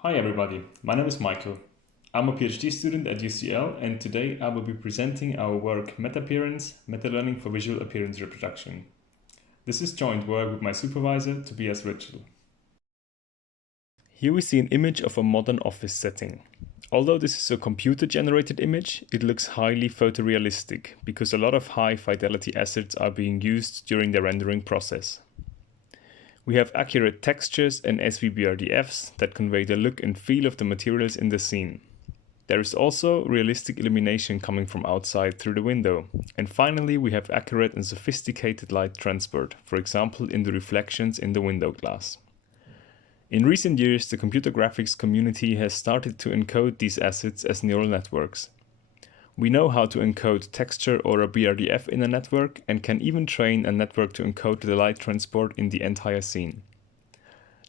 Hi everybody, my name is Michael. I'm a PhD student at UCL and today I will be presenting our work Metappearance, Meta-Learning for Visual Appearance Reproduction. This is joint work with my supervisor, Tobias Ritschl. Here we see an image of a modern office setting. Although this is a computer-generated image, it looks highly photorealistic because a lot of high-fidelity assets are being used during the rendering process. We have accurate textures and SVBRDFs that convey the look and feel of the materials in the scene. There is also realistic illumination coming from outside through the window. And finally, we have accurate and sophisticated light transport, for example in the reflections in the window glass. In recent years, the computer graphics community has started to encode these assets as neural networks. We know how to encode texture or a BRDF in a network and can even train a network to encode the light transport in the entire scene.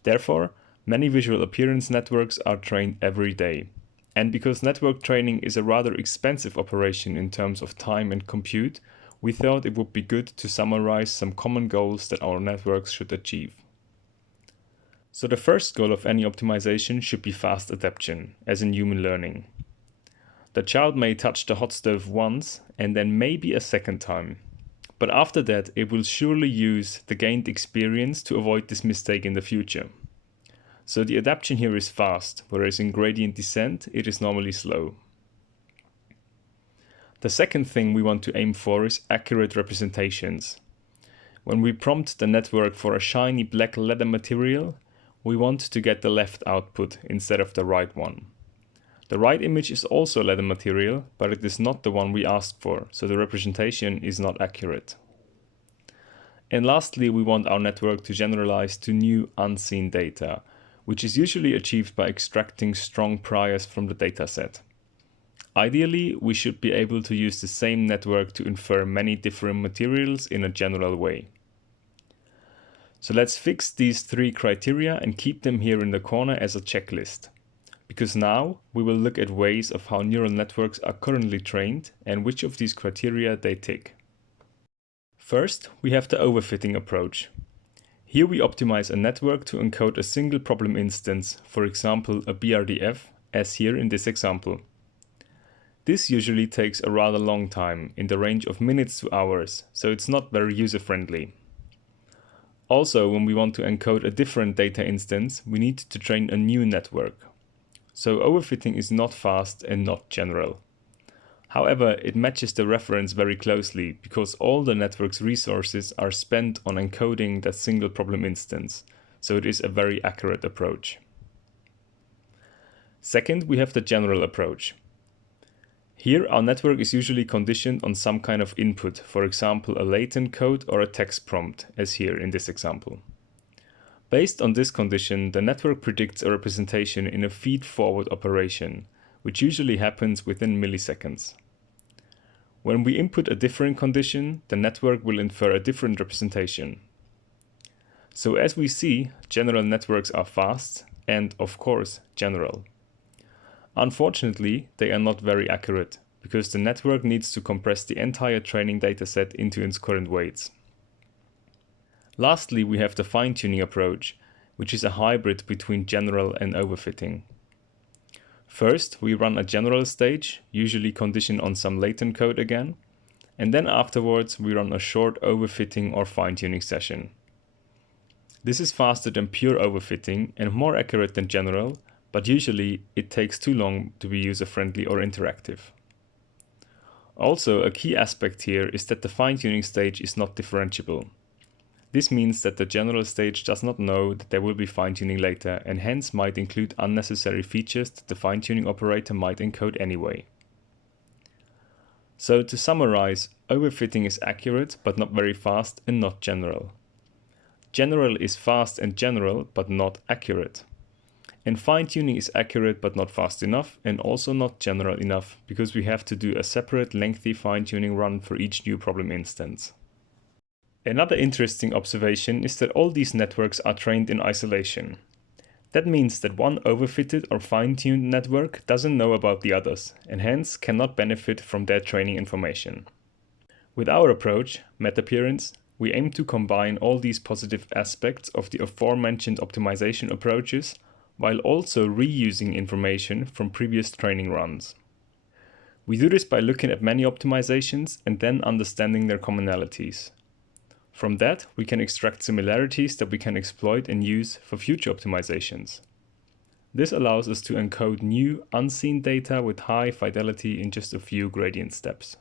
Therefore, many visual appearance networks are trained every day. And because network training is a rather expensive operation in terms of time and compute, we thought it would be good to summarize some common goals that our networks should achieve. So the first goal of any optimization should be fast adaptation, as in human learning. The child may touch the hot stove once and then maybe a second time. But after that, it will surely use the gained experience to avoid this mistake in the future. So the adaptation here is fast, whereas in gradient descent, it is normally slow. The second thing we want to aim for is accurate representations. When we prompt the network for a shiny black leather material, we want to get the left output instead of the right one. The right image is also leather material, but it is not the one we asked for, so the representation is not accurate. And lastly, we want our network to generalize to new unseen data, which is usually achieved by extracting strong priors from the dataset. Ideally, we should be able to use the same network to infer many different materials in a general way. So let's fix these three criteria and keep them here in the corner as a checklist. Because now we will look at ways of how neural networks are currently trained and which of these criteria they tick. First, we have the overfitting approach. Here we optimize a network to encode a single problem instance, for example a BRDF, as here in this example. This usually takes a rather long time, in the range of minutes to hours, so it's not very user-friendly. Also, when we want to encode a different data instance, we need to train a new network. So overfitting is not fast and not general. However, it matches the reference very closely because all the network's resources are spent on encoding that single problem instance, so it is a very accurate approach. Second, we have the general approach. Here, our network is usually conditioned on some kind of input, for example a latent code or a text prompt, as here in this example. Based on this condition, the network predicts a representation in a feed-forward operation, which usually happens within milliseconds. When we input a different condition, the network will infer a different representation. So as we see, general networks are fast and, of course, general. Unfortunately, they are not very accurate, because the network needs to compress the entire training dataset into its current weights. Lastly, we have the fine-tuning approach, which is a hybrid between general and overfitting. First, we run a general stage, usually conditioned on some latent code again, and then afterwards we run a short overfitting or fine-tuning session. This is faster than pure overfitting and more accurate than general, but usually it takes too long to be user-friendly or interactive. Also, a key aspect here is that the fine-tuning stage is not differentiable. This means that the general stage does not know that there will be fine-tuning later and hence might include unnecessary features that the fine-tuning operator might encode anyway. So to summarize, overfitting is accurate but not very fast and not general. General is fast and general but not accurate. And fine-tuning is accurate but not fast enough and also not general enough because we have to do a separate lengthy fine-tuning run for each new problem instance. Another interesting observation is that all these networks are trained in isolation. That means that one overfitted or fine-tuned network doesn't know about the others and hence cannot benefit from their training information. With our approach, Metappearance, we aim to combine all these positive aspects of the aforementioned optimization approaches while also reusing information from previous training runs. We do this by looking at many optimizations and then understanding their commonalities. From that, we can extract similarities that we can exploit and use for future optimizations. This allows us to encode new, unseen data with high fidelity in just a few gradient steps.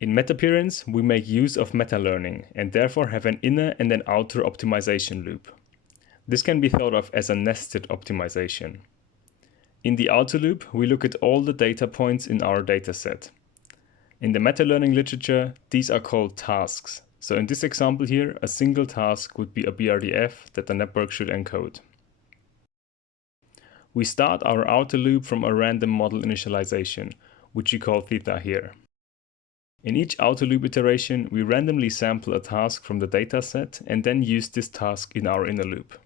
In Metappearance, we make use of meta-learning and therefore have an inner and an outer optimization loop. This can be thought of as a nested optimization. In the outer loop, we look at all the data points in our dataset. In the meta-learning literature, these are called tasks. So in this example here, a single task would be a BRDF that the network should encode. We start our outer loop from a random model initialization, which we call theta here. In each outer loop iteration, we randomly sample a task from the dataset and then use this task in our inner loop.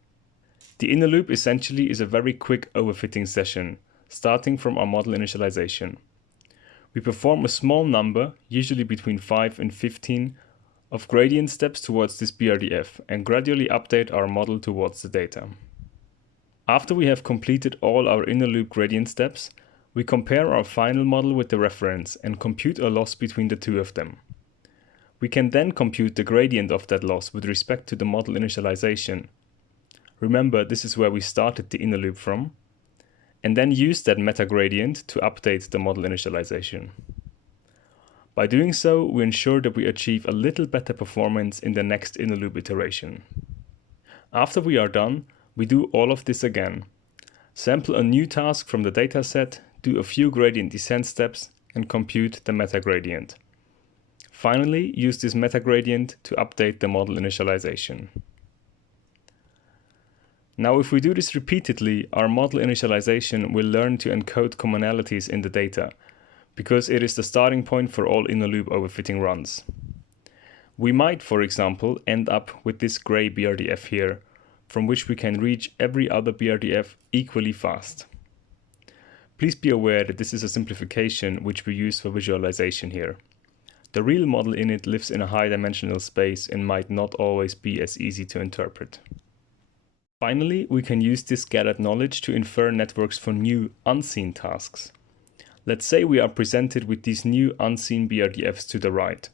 The inner loop essentially is a very quick overfitting session, starting from our model initialization. We perform a small number, usually between 5 and 15, of gradient steps towards this BRDF and gradually update our model towards the data. After we have completed all our inner loop gradient steps, we compare our final model with the reference and compute a loss between the two of them. We can then compute the gradient of that loss with respect to the model initialization. Remember, this is where we started the inner loop from, and then use that meta gradient to update the model initialization. By doing so, we ensure that we achieve a little better performance in the next inner loop iteration. After we are done, we do all of this again. Sample a new task from the dataset, do a few gradient descent steps, and compute the meta gradient. Finally, use this meta gradient to update the model initialization. Now, if we do this repeatedly, our model initialization will learn to encode commonalities in the data, because it is the starting point for all inner loop overfitting runs. We might, for example, end up with this gray BRDF here, from which we can reach every other BRDF equally fast. Please be aware that this is a simplification which we use for visualization here. The real model in it lives in a high-dimensional space and might not always be as easy to interpret. Finally, we can use this gathered knowledge to infer networks for new, unseen tasks. Let's say we are presented with these new unseen BRDFs to the right.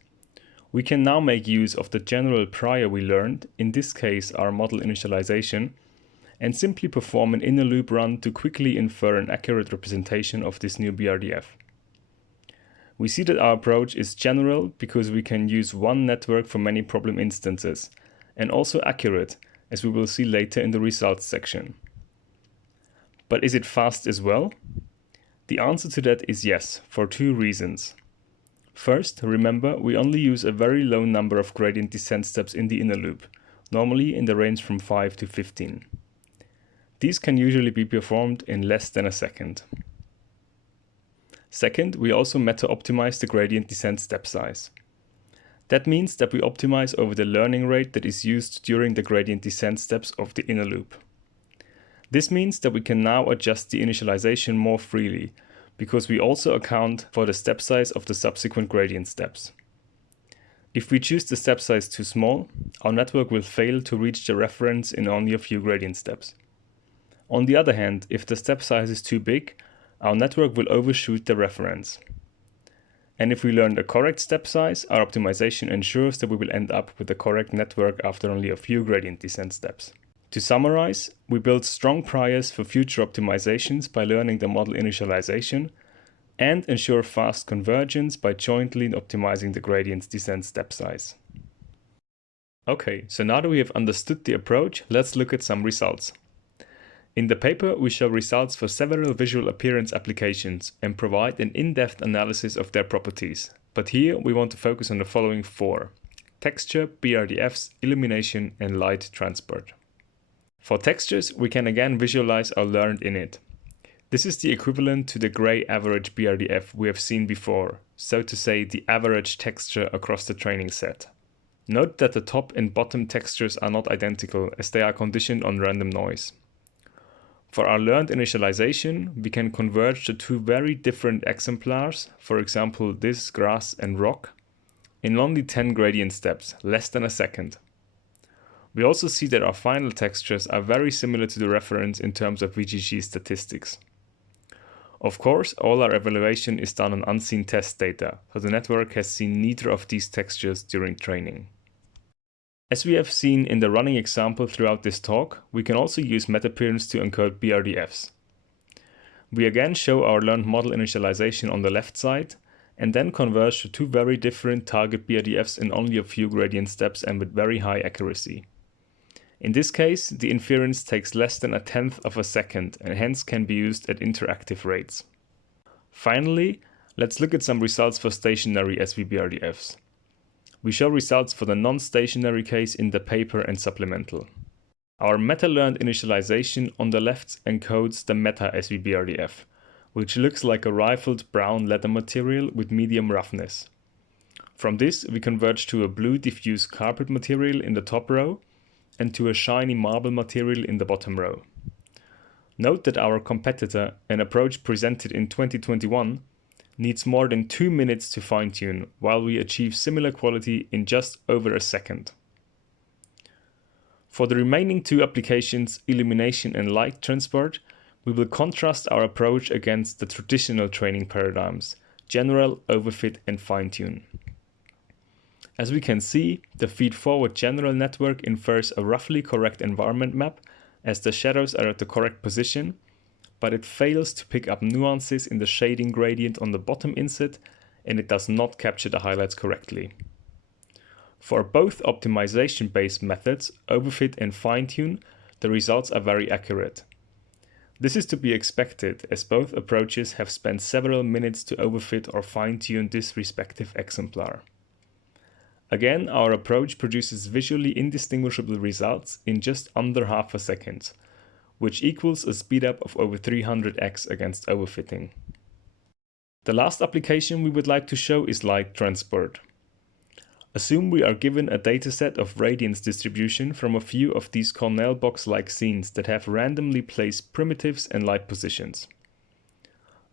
We can now make use of the general prior we learned, in this case our model initialization, and simply perform an inner loop run to quickly infer an accurate representation of this new BRDF. We see that our approach is general because we can use one network for many problem instances, and also accurate, as we will see later in the results section. But is it fast as well? The answer to that is yes, for two reasons. First, remember, we only use a very low number of gradient descent steps in the inner loop, normally in the range from 5 to 15. These can usually be performed in less than a second. Second, we also meta-optimize the gradient descent step size. That means that we optimize over the learning rate that is used during the gradient descent steps of the inner loop. This means that we can now adjust the initialization more freely, because we also account for the step size of the subsequent gradient steps. If we choose the step size too small, our network will fail to reach the reference in only a few gradient steps. On the other hand, if the step size is too big, our network will overshoot the reference. And if we learn the correct step size, our optimization ensures that we will end up with the correct network after only a few gradient descent steps. To summarize, we build strong priors for future optimizations by learning the model initialization and ensure fast convergence by jointly optimizing the gradient descent step size. Okay, so now that we have understood the approach, let's look at some results. In the paper, we show results for several visual appearance applications and provide an in-depth analysis of their properties. But here we want to focus on the following four: texture, BRDFs, illumination, and light transport. For textures, we can again visualize our learned in it. This is the equivalent to the gray average BRDF we have seen before, so to say the average texture across the training set. Note that the top and bottom textures are not identical as they are conditioned on random noise. For our learned initialization, we can converge the two very different exemplars, for example this grass and rock, in only 10 gradient steps, less than a second. We also see that our final textures are very similar to the reference in terms of VGG statistics. Of course, all our evaluation is done on unseen test data, so the network has seen neither of these textures during training. As we have seen in the running example throughout this talk, we can also use Metappearance to encode BRDFs. We again show our learned model initialization on the left side, and then converge to two very different target BRDFs in only a few gradient steps and with very high accuracy. In this case, the inference takes less than 1/10 of a second and hence can be used at interactive rates. Finally, let's look at some results for stationary SVBRDFs. We show results for the non-stationary case in the paper and supplemental. Our meta-learned initialization on the left encodes the meta SVBRDF, which looks like a rifled brown leather material with medium roughness. From this, we converge to a blue diffuse carpet material in the top row and to a shiny marble material in the bottom row. Note that our competitor, an approach presented in 2021, needs more than 2 minutes to fine-tune, while we achieve similar quality in just over a second. For the remaining two applications, illumination and light transport, we will contrast our approach against the traditional training paradigms, general, overfit and fine-tune. As we can see, the feed-forward general network infers a roughly correct environment map as the shadows are at the correct position, but it fails to pick up nuances in the shading gradient on the bottom inset, and it does not capture the highlights correctly. For both optimization-based methods, overfit and fine-tune, the results are very accurate. This is to be expected as both approaches have spent several minutes to overfit or fine-tune this respective exemplar. Again, our approach produces visually indistinguishable results in just under half a second, which equals a speedup of over 300x against overfitting. The last application we would like to show is light transport. Assume we are given a dataset of radiance distribution from a few of these Cornell box-like scenes that have randomly placed primitives and light positions.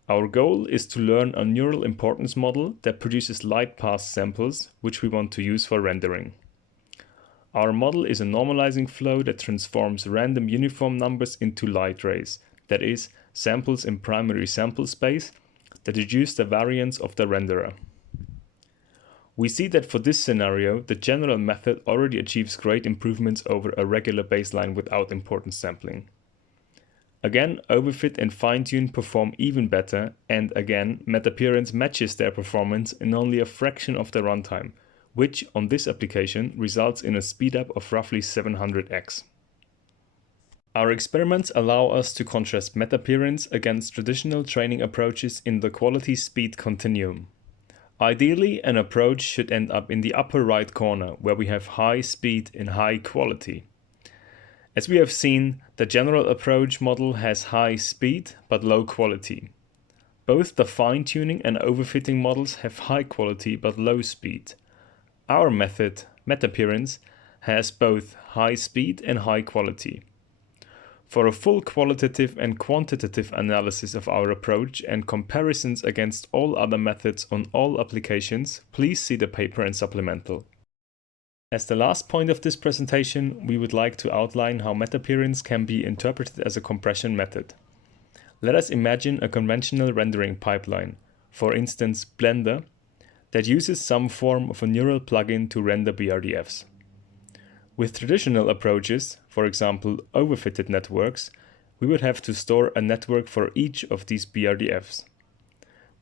Our goal is to learn a neural importance model that produces light path samples, which we want to use for rendering. Our model is a normalizing flow that transforms random uniform numbers into light rays, that is, samples in primary sample space that reduce the variance of the renderer. We see that for this scenario, the general method already achieves great improvements over a regular baseline without importance sampling. Again, overfit and fine-tune perform even better, and again, Metappearance matches their performance in only a fraction of the runtime, which on this application results in a speedup of roughly 700x. Our experiments allow us to contrast Metappearance against traditional training approaches in the quality-speed continuum. Ideally, an approach should end up in the upper right corner, where we have high speed and high quality. As we have seen, the general approach model has high speed but low quality. Both the fine-tuning and overfitting models have high quality but low speed. Our method, Metappearance, has both high speed and high quality. For a full qualitative and quantitative analysis of our approach and comparisons against all other methods on all applications, please see the paper and supplemental. As the last point of this presentation, we would like to outline how Metappearance can be interpreted as a compression method. Let us imagine a conventional rendering pipeline, for instance Blender, that uses some form of a neural plugin to render BRDFs. With traditional approaches, for example overfitted networks, we would have to store a network for each of these BRDFs.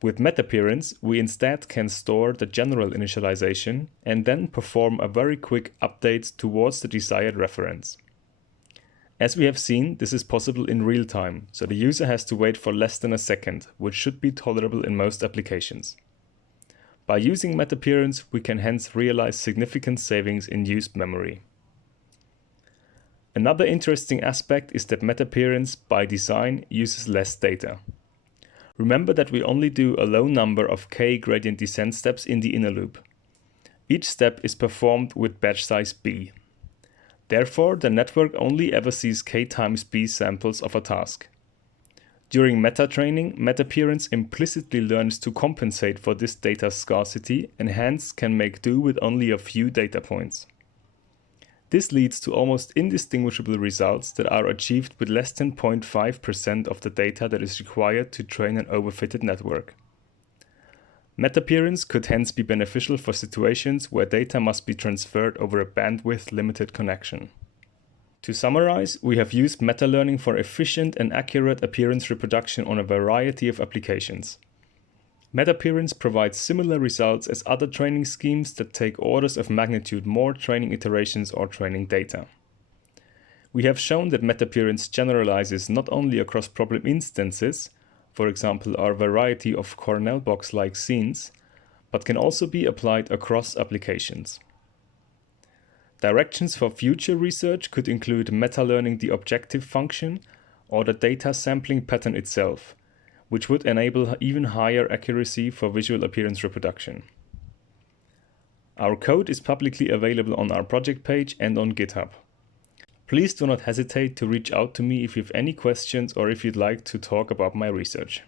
With Metappearance, we instead can store the general initialization and then perform a very quick update towards the desired reference. As we have seen, this is possible in real time, so the user has to wait for less than a second, which should be tolerable in most applications. By using Metappearance, we can hence realize significant savings in used memory. Another interesting aspect is that Metappearance, by design, uses less data. Remember that we only do a low number of k gradient descent steps in the inner loop. Each step is performed with batch size b. Therefore, the network only ever sees k times b samples of a task. During meta-training, Metappearance implicitly learns to compensate for this data scarcity and hence can make do with only a few data points. This leads to almost indistinguishable results that are achieved with less than 0.5% of the data that is required to train an overfitted network. Metappearance could hence be beneficial for situations where data must be transferred over a bandwidth-limited connection. To summarize, we have used meta-learning for efficient and accurate appearance reproduction on a variety of applications. Metappearance provides similar results as other training schemes that take orders of magnitude more training iterations or training data. We have shown that Metappearance generalizes not only across problem instances, for example our variety of Cornell box-like scenes, but can also be applied across applications. Directions for future research could include meta-learning the objective function or the data sampling pattern itself, which would enable even higher accuracy for visual appearance reproduction. Our code is publicly available on our project page and on GitHub. Please do not hesitate to reach out to me if you have any questions or if you'd like to talk about my research.